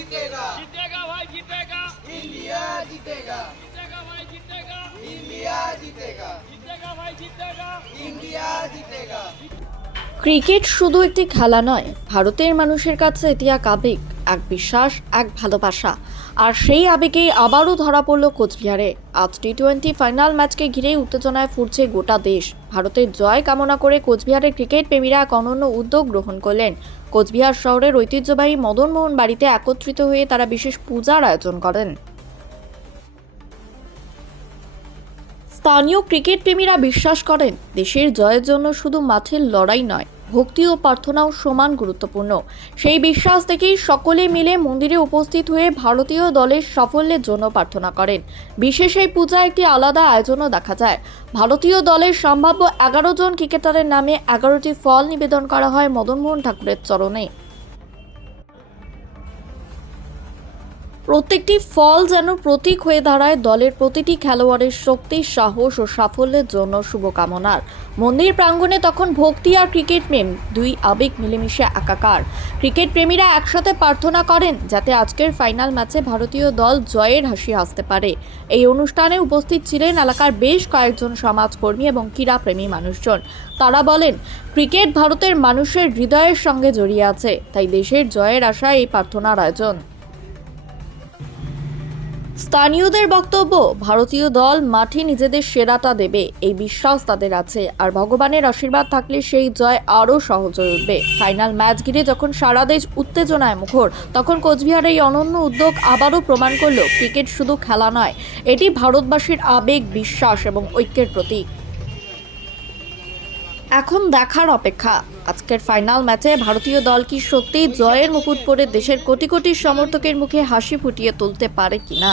जीतेगा, जीतेगा भाई जीतेगा, इंडिया जीतेगा, जीतेगा भाई जीतेगा, इंडिया जीतेगा, जीतेगा भाई जीतेगा। इंडिया जीतेगा। ক্রিকেট শুধু একটি খেলা নয়, ভারতের মানুষের কাছে এটি এক আবেগ, এক বিশ্বাস, এক ভালোবাসা। আর সেই আবেগেই আবারও ধরা পড়ল কোচবিহারে। আজ টি-20 ফাইনাল ম্যাচকে ঘিরে উত্তেজনায় ফুটছে গোটা দেশ। ভারতের জয় কামনা করে কোচবিহারের ক্রিকেট প্রেমীরা এক অনন্য উদ্যোগ গ্রহণ করলেন। কোচবিহার শহরের ঐতিহ্যবাহী মদনমোহন বাড়িতে একত্রিত হয়ে তারা বিশেষ পূজার আয়োজন করেন। স্থানীয় ক্রিকেট প্রেমীরা বিশ্বাস করেন, দেশের জয়ের জন্য শুধু মাঠের লড়াই নয়, ভক্তি ও প্রার্থনাও সমান গুরুত্বপূর্ণ। সেই বিশ্বাস থেকেই সকলে মিলে মন্দিরে উপস্থিত হয়ে ভারতীয় দলের সাফল্যের জন্য প্রার্থনা করেন। বিশেষ এই পূজায় একটি আলাদা আয়োজনও দেখা যায়। ভারতীয় দলের সম্ভাব্য 11 জন ক্রিকেটারের নামে 11টি ফল নিবেদন করা হয় মদনমোহন ঠাকুরের চরণে। প্রত্যেকটি ফল যেন প্রতীক হয়ে দাঁড়ায় দলের প্রতিটি খেলোয়াড়ের শক্তি, সাহস ও সাফল্যের জন্য শুভকামনার। মন্দির প্রাঙ্গণে তখন ভক্তি আর ক্রিকেট প্রেম দুই আবেগ মিলেমিশে একাকার। ক্রিকেট প্রেমীরা একসাথে প্রার্থনা করেন যাতে আজকের ফাইনাল ম্যাচে ভারতীয় দল জয়ের হাসি হাসতে পারে। এই অনুষ্ঠানে উপস্থিত ছিলেন এলাকার বেশ কয়েকজন সমাজকর্মী এবং ক্রীড়াপ্রেমী মানুষজন। তারা বলেন, ক্রিকেট ভারতের মানুষের হৃদয়ের সঙ্গে জড়িয়ে আছে, তাই দেশের জয়ের আশায় এই প্রার্থনার আয়োজন। স্থানীয়দের বক্তব্য, ভারতীয় দল মাঠে নিজেদের সেরাটা দেবে, এই বিশ্বাস তাদের আছে। আর ভগবানের আশীর্বাদ থাকলে সেই জয় আরও সহজ হয়ে উঠবে। ফাইনাল ম্যাচ ঘিরে যখন সারা দেশ উত্তেজনায় মুখর, তখন কোচবিহারের এই অনন্য উদ্যোগ আবারও প্রমাণ করলো ক্রিকেট শুধু খেলা নয়, এটি ভারতবাসীর আবেগ, বিশ্বাস এবং ঐক্যের প্রতীক। এখন দেখার অপেক্ষা, আজকের ফাইনাল ম্যাচে ভারতীয় দল কি সত্যিই জয়ের মুকুট পরে দেশের কোটি কোটি সমর্থকের মুখে হাসি ফুটিয়ে তুলতে পারে কিনা।